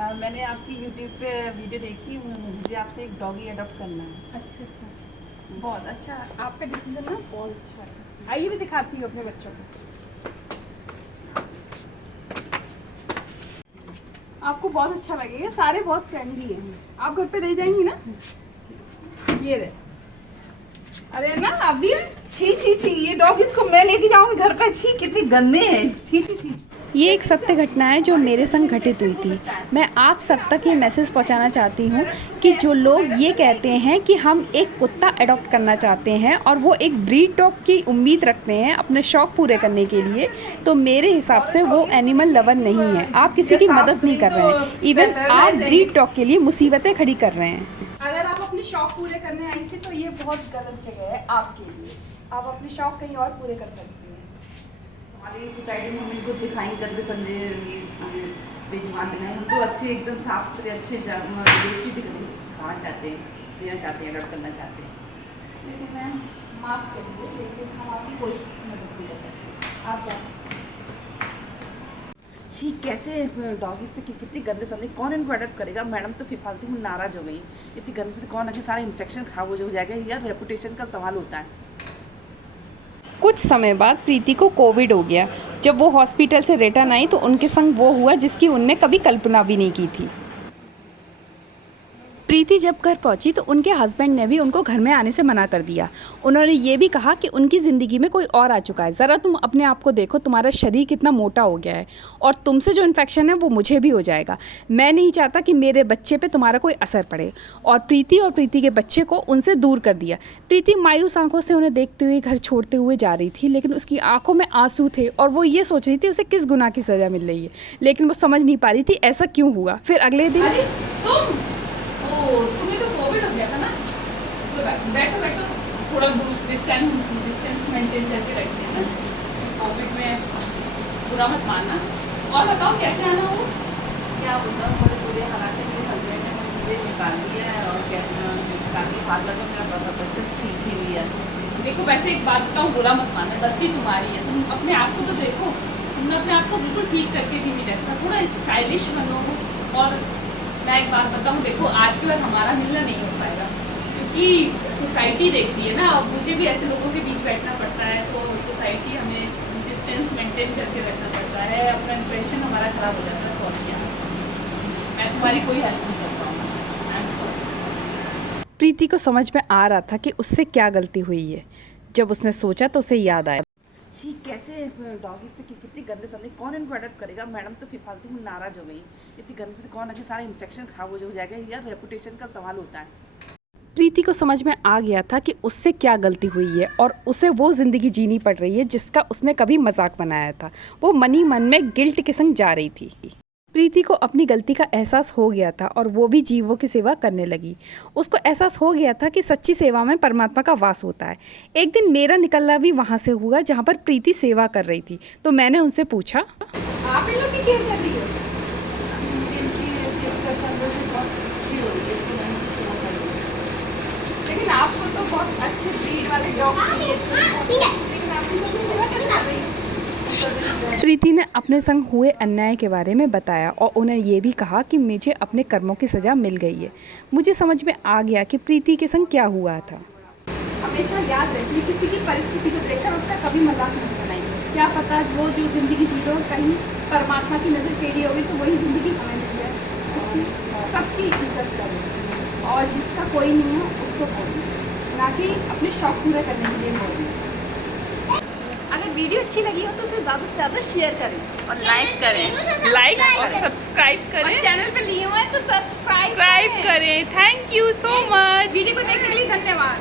मैंने आपकी यूट्यूब पे वीडियो देखी, मुझे आपसे एक डॉगी अडॉप्ट करना है। अच्छा अच्छा, बहुत अच्छा आपका डिसीजन ना, बहुत अच्छा है। आइए मैं दिखाती हूँ अपने बच्चों को। आपको बहुत अच्छा लगेगा, सारे बहुत फ्रेंडली हैं। आप घर पे ले जाएंगी ना? ये रहे। अरे ना अभी छी छी छी, ये डॉग इसको मैं लेके जाऊंगी घर पे। छी कितने गंदे हैं, छी छी छी। ये एक सत्य घटना है जो मेरे संग घटित हुई थी। मैं आप सब तक ये मैसेज पहुंचाना चाहती हूँ कि जो लोग ये कहते हैं कि हम एक कुत्ता अडॉप्ट करना चाहते हैं और वो एक ब्रीड डॉग की उम्मीद रखते हैं अपने शौक़ पूरे करने के लिए, तो मेरे हिसाब से वो एनिमल लवर नहीं है। आप किसी की मदद नहीं कर रहे हैं, इवन आप ब्रीड डॉग के लिए मुसीबतें खड़ी कर रहे हैं। अगर आप अपने शौक पूरे करने आई थी तो ये बहुत गलत जगह है आपके लिए। आप अपने शौक कहीं और पूरे कर सकती हैं। हमारी सोसाइटी में हम इनको दिखाएंगे गंदे संदे बेजुबान दिखाएंगे। हम तो अच्छे एकदम साफ सुथरे अच्छे देशी कहाँ चाहते हैं, लेना चाहते हैं, अडॉप्ट करना चाहते हैं। लेकिन मैम माफ़ करिए, लेकिन हम आपकी कोई मदद नहीं कर सकते। आप जा सकते हैं। छी कैसे डॉगी से कितनी गंदे संदे, कौन इनको अडॉप्ट करेगा? मैडम तो फिर फालतू में नाराज हो गई। इतनी गंदे से कौन है, सारे इन्फेक्शन खराब हो जाएगा यार, रेपुटेशन का सवाल होता है। कुछ समय बाद प्रीति को कोविड हो गया। जब वो हॉस्पिटल से रिटर्न आई तो उनके संग वो हुआ जिसकी उनने कभी कल्पना भी नहीं की थी। प्रीति जब घर पहुंची तो उनके हस्बैंड ने भी उनको घर में आने से मना कर दिया। उन्होंने ये भी कहा कि उनकी ज़िंदगी में कोई और आ चुका है, ज़रा तुम अपने आप को देखो, तुम्हारा शरीर कितना मोटा हो गया है और तुमसे जो इन्फेक्शन है वो मुझे भी हो जाएगा। मैं नहीं चाहता कि मेरे बच्चे पे तुम्हारा कोई असर पड़े। और प्रीति के बच्चे को उनसे दूर कर दिया। प्रीति मायूस आंखों से उन्हें देखते हुए घर छोड़ते हुए जा रही थी, लेकिन उसकी आंखों में आंसू थे और वो ये सोच रही थी उसे किस गुनाह की सज़ा मिल रही है, लेकिन वो समझ नहीं पा रही थी ऐसा क्यों हुआ। फिर अगले दिन तुम्हें तो कोविड हो गया था ना, तो बैठो बैठो, थोड़ा डिस्टेंस मेंटेन करके रखते हैं ना। कोविड में बुरा मत मानना। और बताओ कैसे आना हो? क्या बताऊँ, बड़े बुरे हालात है। मेरे हस्बैंड ने मुझे निकाल दिया है और निकाल के हाथ लगा, मेरा बच्चा छीन लिया। देखो वैसे एक बात बताऊँ, बुरा मत मानना, गलती तुम्हारी है। तुम अपने आप को तो देखो, तुमने अपने आप को बिल्कुल ठीक करके भी नहीं रखा। थोड़ा स्टाइलिश बनो। और मैं एक बात बताऊँ, देखो आज के बाद हमारा मिलना नहीं हो पाएगा, क्योंकि सोसाइटी देखती है ना। अब मुझे भी ऐसे लोगों के बीच बैठना पड़ता है, तो सोसाइटी हमें डिस्टेंस मेंटेन करके रखना पड़ता है। अपना इंप्रेशन हमारा ख़राब हो जाता है। सॉरी यार, मैं तुम्हारी कोई हेल्प नहीं कर पाऊँगा। प्रीति को समझ में आ रहा था कि उससे क्या गलती हुई है। जब उसने सोचा तो उसे याद आया। छी कैसे डॉगी से कितनी गंदे संदे, कौन इनको अडॉप्ट करेगा? मैडम तो फिर फालतू में नाराज हो गई। इतनी गंदे से कौन है, सारे इन्फेक्शन खराब हो जाएगा यार, रेपुटेशन का सवाल होता है। प्रीति को समझ में आ गया था कि उससे क्या गलती हुई है और उसे वो ज़िंदगी जीनी पड़ रही है जिसका उसने कभी मजाक बनाया था। वो मनी मन में गिल्ट के संग जा रही थी। प्रीति को अपनी गलती का एहसास हो गया था और वो भी जीवों की सेवा करने लगी। उसको एहसास हो गया था कि सच्ची सेवा में परमात्मा का वास होता है। एक दिन मेरा निकलना भी वहाँ से हुआ जहाँ पर प्रीति सेवा कर रही थी, तो मैंने उनसे पूछा, आप इन लोग की केयर कर रही हो? लेकिन आपको तो बहुत अच्छे ब्रीड वाले डॉग चाहिए थे, लेकिन आप इन लोगों की सेवा कैसे कर रही हो? प्रीति ने अपने संग हुए अन्याय के बारे में बताया और उन्हें ये भी कहा कि मुझे अपने कर्मों की सज़ा मिल गई है। मुझे समझ में आ गया कि प्रीति के संग क्या हुआ था। हमेशा याद रखिए, किसी की परिस्थिति को देखकर उसका कभी मजाक नहीं बनाइए। क्या पता वो जो ज़िंदगी जी रहे हो कहीं परमात्मा की नज़र टेढ़ी होगी तो वही ज़िंदगी हमें मिल जाए। इसकी सबकी इज्जत करो और जिसका कोई नहीं है उसको बोलो, ना कि अपने शौक पूरा करने के लिए बोलो। अगर वीडियो अच्छी लगी हो तो उसे ज़्यादा से ज़्यादा शेयर करें और लाइक और सब्सक्राइब करें। और चैनल पे लिए हुए हैं तो सब्सक्राइब करें। Thank you so much. Video को देखने के लिए धन्यवाद।